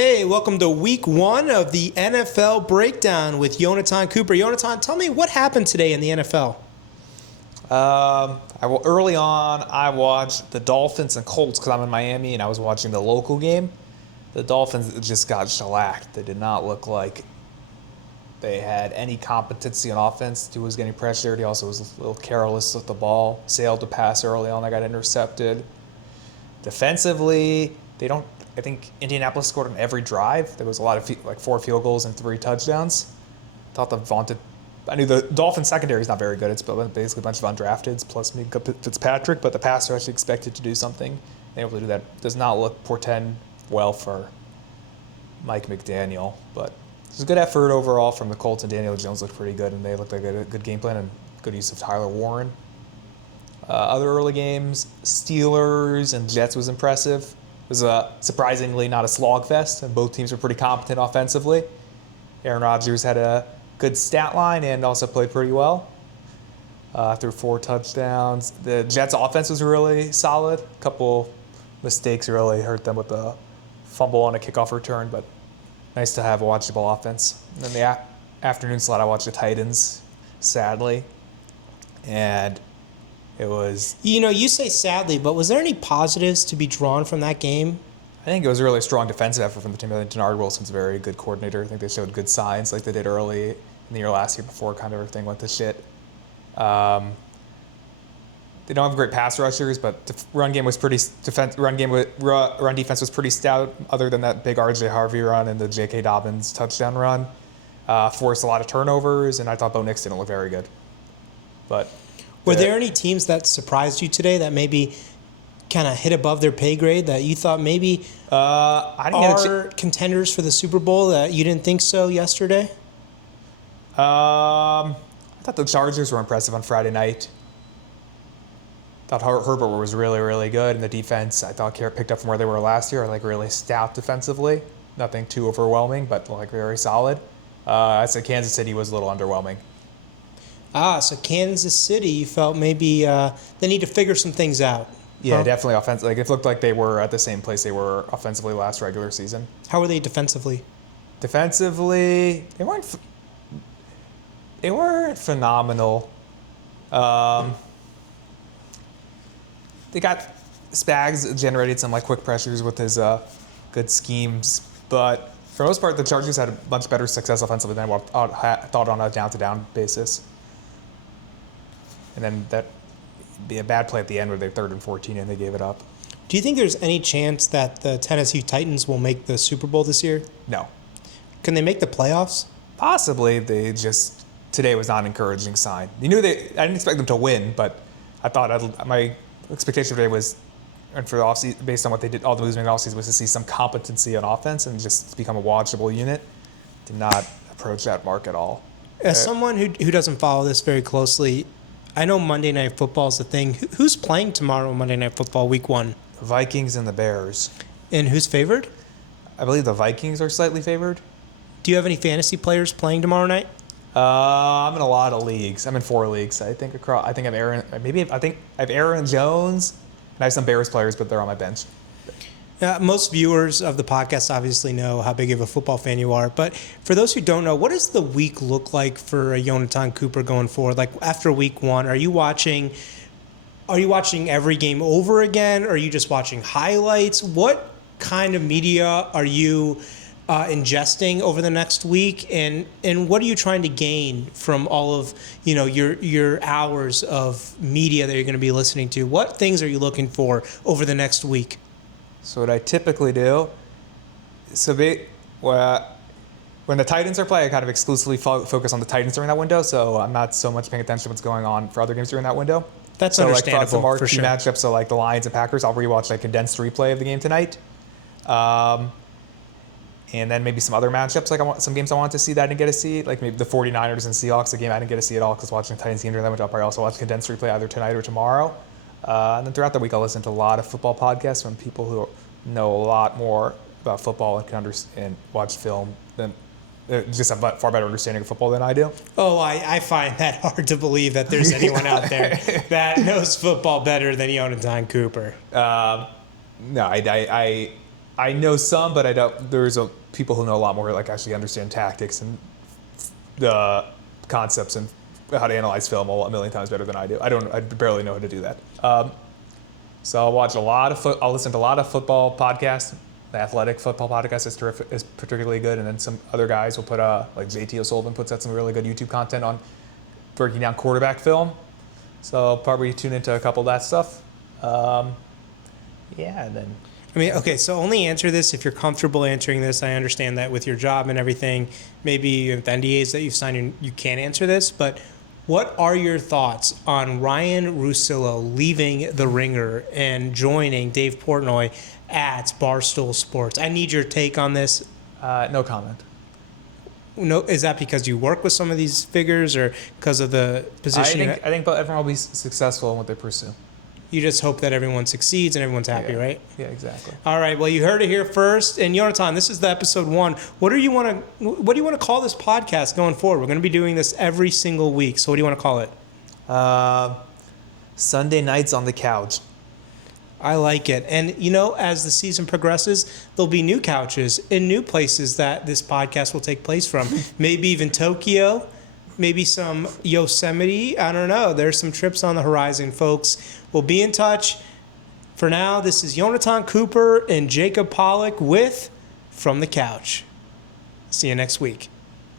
Hey, welcome to week 1 of the NFL Breakdown with Yonatan Cooper. Yonatan, tell me what happened today in the NFL. Early on, I watched the Dolphins and Colts because I'm in Miami and I was watching the local game. The Dolphins just got shellacked. They did not look like they had any competency on offense. He was getting pressured. He also was a little careless with the ball. Sailed to pass early on. That got intercepted. Defensively, I think Indianapolis scored on every drive. There was a lot of 4 field goals and 3 touchdowns. I knew the Dolphins secondary is not very good. It's basically a bunch of undrafteds plus Minka Fitzpatrick, but the pass rush expected to do something. They were able to do that. Does not portend well for Mike McDaniel, but it was a good effort overall from the Colts, and Daniel Jones looked pretty good, and they looked like they had a good game plan and good use of Tyler Warren. Other early games, Steelers and Jets was impressive. It was surprisingly not a slogfest, and both teams were pretty competent offensively. Aaron Rodgers had a good stat line and also played pretty well. Threw 4 touchdowns. The Jets' offense was really solid. A couple mistakes really hurt them with a fumble on a kickoff return, but nice to have a watchable offense. And then the afternoon slot, I watched the Titans, sadly, and it was... You say sadly, but was there any positives to be drawn from that game? I think it was a really strong defensive effort from the team. I think Denard Wilson's a very good coordinator. I think they showed good signs like they did early in the year last year before kind of everything went to shit. They don't have great pass rushers, but the run defense was pretty stout other than that big RJ Harvey run and the J.K. Dobbins touchdown run. Forced a lot of turnovers, and I thought Bo Nix didn't look very good. But were there any teams that surprised you today that maybe kind of hit above their pay grade that you thought maybe are contenders for the Super Bowl that you didn't think so yesterday? I thought the Chargers were impressive on Friday night. I thought Herbert was really, really good, and the defense I thought picked up from where they were last year, really stout defensively. Nothing too overwhelming, but very solid. I'd say Kansas City was a little underwhelming. So Kansas City, you felt maybe they need to figure some things out. Yeah, Definitely offensive. It looked like they were at the same place they were offensively last regular season. How were they defensively? Defensively, they weren't phenomenal. They got Spags generated some quick pressures with his good schemes, but for the most part, the Chargers had a much better success offensively than I thought on a down-to-down basis. And then that be a bad play at the end where they're 3rd and 14 and they gave it up. Do you think there's any chance that the Tennessee Titans will make the Super Bowl this year? No. Can they make the playoffs? Possibly. Today was not an encouraging sign. I didn't expect them to win, but I thought my expectation today was, and for the offseason, based on what they did, all the moves in the offseason, was to see some competency on offense and just become a watchable unit. Did not approach that mark at all. As someone who doesn't follow this very closely, I know Monday Night Football is the thing. Who's playing tomorrow Monday Night Football, week 1? The Vikings and the Bears. And who's favored? I believe the Vikings are slightly favored. Do you have any fantasy players playing tomorrow night? I'm in a lot of leagues. I'm in 4 leagues. I think I have Aaron Jones, and I have some Bears players, but they're on my bench. Most viewers of the podcast obviously know how big of a football fan you are, but for those who don't know, what does the week look like for Yonatan Cooper going forward? Like after week 1, are you watching every game over again? Or are you just watching highlights? What kind of media are you ingesting over the next week, and what are you trying to gain from all of your hours of media that you're going to be listening to? What things are you looking for over the next week? So what I typically do, when the Titans are playing, I kind of exclusively focus on the Titans during that window, so I'm not so much paying attention to what's going on for other games during that window. That's understandable, for marquee for sure. Matchups, so the Lions and Packers, I'll rewatch a condensed replay of the game tonight. And then maybe some other matchups, some games I want to see that I didn't get to see, like maybe the 49ers and Seahawks, a game I didn't get to see at all because watching the Titans game during that window, I'll probably also watch condensed replay either tonight or tomorrow. And then throughout the week, I'll listen to a lot of football podcasts from people who know a lot more about football and can understand and watch film than just have a far better understanding of football than I do. Oh, I find that hard to believe that there's anyone out there that knows football better than Yonatan Cooper. No, I know some, but I don't. There's people who know a lot more, like actually understand tactics and the concepts and how to analyze film a million times better than I do. I barely know how to do that. So I'll watch a lot of I'll listen to a lot of football podcasts. The Athletic Football Podcast is particularly good, and then some other guys will put like JT O'Sullivan puts out some really good YouTube content on breaking down quarterback film. So I'll probably tune into a couple of that stuff. Yeah, and then. I mean, okay, so only answer this if you're comfortable answering this. I understand that with your job and everything, maybe with NDAs that you've signed, you can't answer this, but what are your thoughts on Ryan Russillo leaving The Ringer and joining Dave Portnoy at Barstool Sports? I need your take on this. No comment. No, is that because you work with some of these figures or because of the position? I think everyone will be successful in what they pursue. You just hope that everyone succeeds and everyone's happy, right? Yeah, exactly. All right. Well, you heard it here first. And Jonathan, this is the episode 1. What do you want to call this podcast going forward? We're going to be doing this every single week. So what do you want to call it? Sunday nights on the couch. I like it. And, as the season progresses, there'll be new couches in new places that this podcast will take place from. Maybe even Tokyo. Maybe some Yosemite. I don't know. There's some trips on the horizon, folks. We'll be in touch. For now, this is Jonathan Cooper and Jacob Pollock with From the Couch. See you next week.